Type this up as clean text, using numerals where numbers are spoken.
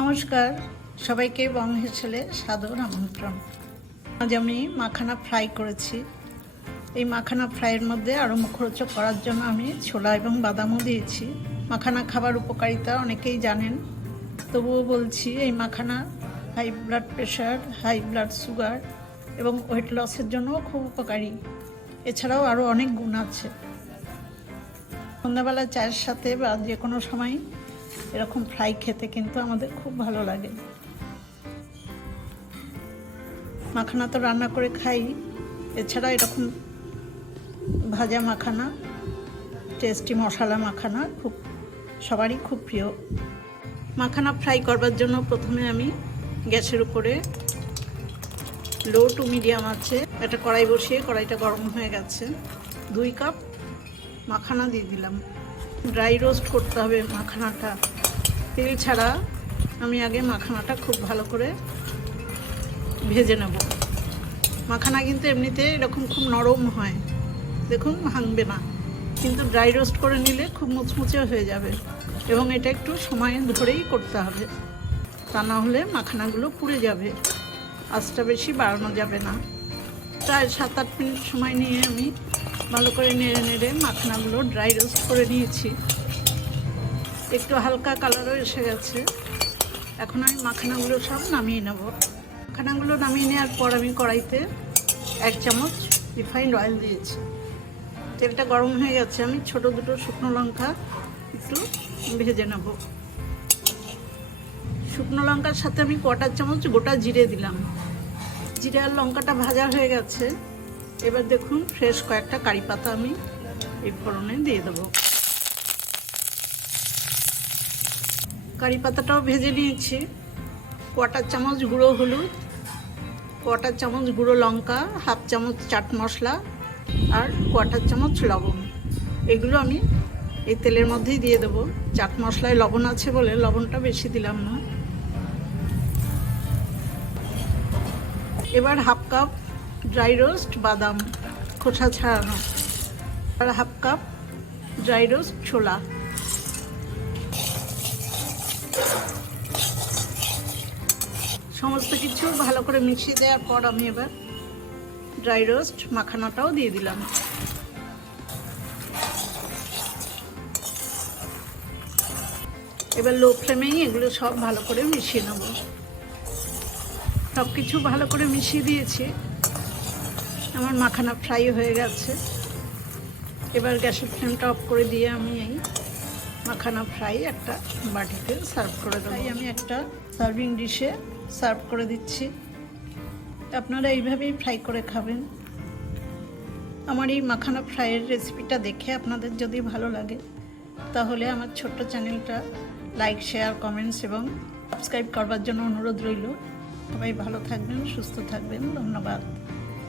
নমস্কার, সবাইকে বং হেসেলে সাদর আমন্ত্রণ। আজ আমি মাখানা ফ্রাই করেছি। এই মাখানা ফ্রাইয়ের মধ্যে আরও মুখরোচক করার জন্য আমি ছোলা এবং বাদামও দিয়েছি। মাখানা খাবার উপকারিতা অনেকেই জানেন, তবুও বলছি এই মাখানা high blood pressure, high blood sugar এবং ওয়েট লসের জন্যও খুব উপকারী। এছাড়াও আরও অনেক গুণ আছে। সন্ধ্যাবেলা চায়ের সাথে বা যে কোনো সময় এরকম ফ্রাই খেতে কিন্তু আমাদের খুব ভালো লাগে। মাখানা তো রান্না করে খাই, এছাড়া এরকম ভাজা মাখানা, টেস্টি মশলা মাখানা সবারই খুব প্রিয়। মাখানা ফ্রাই করবার জন্য প্রথমে আমি গ্যাসের উপরে লো টু মিডিয়াম আছে একটা কড়াই বসিয়ে, কড়াইটা গরম হয়ে গেছে। 2 কাপ মাখানা দিয়ে দিলাম। ড্রাই রোস্ট করতে হবে মাখানাটা, তেল ছাড়া। আমি আগে মাখানাটা খুব ভালো করে ভেজে নেব। মাখানা কিন্তু এমনিতে এরকম খুব নরম হয়, দেখুন ভাঙবে না, কিন্তু ড্রাই রোস্ট করে নিলে খুব মুচমুচে হয়ে যাবে। এবং এটা একটু সময় ধরেই করতে হবে, তা না হলে মাখানাগুলো পুড়ে যাবে। আঁচটা বেশি বাড়ানো যাবে না। প্রায় 7-8 মিনিট সময় নিয়ে আমি ভালো করে নেড়ে নেড়ে মাখানাগুলো ড্রাই রোস্ট করে নিয়েছি। একটু হালকা কালারও এসে গেছে। এখন আমি মাখানাগুলো সব নামিয়ে নেব। মাখানাগুলো নামিয়ে নেওয়ার পর আমি কড়াইতে 1 চামচ রিফাইন্ড অয়েল দিয়েছি। তেলটা গরম হয়ে গেছে। আমি ছোট 2 শুকনো লঙ্কা একটু ভেজে নেব। শুকনো লঙ্কার সাথে আমি 1/4 চামচ গোটা জিরে দিলাম। জিরে আর লঙ্কাটা ভাজা হয়ে গেছে। এবার দেখুন ফ্রেশ কয়েকটা কারি পাতা আমি এই ফোড়নে দিয়ে দেবো। কারি পাতাটাও ভেজে নিয়েছি। 1/4 চামচ গুঁড়ো হলুদ, 1/4 চামচ গুঁড়ো লঙ্কা, 1/2 চামচ চাট মশলা আর 1/4 চামচ লবণ, এগুলো আমি এই তেলের মধ্যেই দিয়ে দেবো। চাট মশলায় লবণ আছে বলে লবণটা বেশি দিলাম না। এবার 1/2 কাপ ড্রাই রোস্ট বাদাম, খোসা ছাড়ানো, আর 1/2 কাপ ড্রাই রোস্ট ছোলা। সমস্ত কিছু ভালো করে মিশিয়ে দেওয়ার পর আমি এবার ড্রাই রোস্ট মাখানাটাও দিয়ে দিলাম। এবার লো ফ্লেমেই এগুলো সব ভালো করে মিশিয়ে নেব। সব কিছু ভালো করে মিশিয়ে দিয়েছি। আমার মাখানা ফ্রাই হয়ে গেছে। এবার গ্যাসের ফ্লেমটা অফ করে দিয়ে আমি এই মাখানা ফ্রাই একটা বাটিতে সার্ভ করে দেবো। আমি একটা সার্ভিং ডিশে সার্ভ করে দিচ্ছি। আপনারা এইভাবেই ফ্রাই করে খাবেন। আমার এই মাখানা ফ্রাইয়ের রেসিপিটা দেখে আপনাদের যদি ভালো লাগে তাহলে আমার ছোট্ট চ্যানেলটা লাইক, শেয়ার, কমেন্টস এবং সাবস্ক্রাইব করবার জন্য অনুরোধ রইল। সবাই ভালো থাকবেন, সুস্থ থাকবেন। ধন্যবাদ।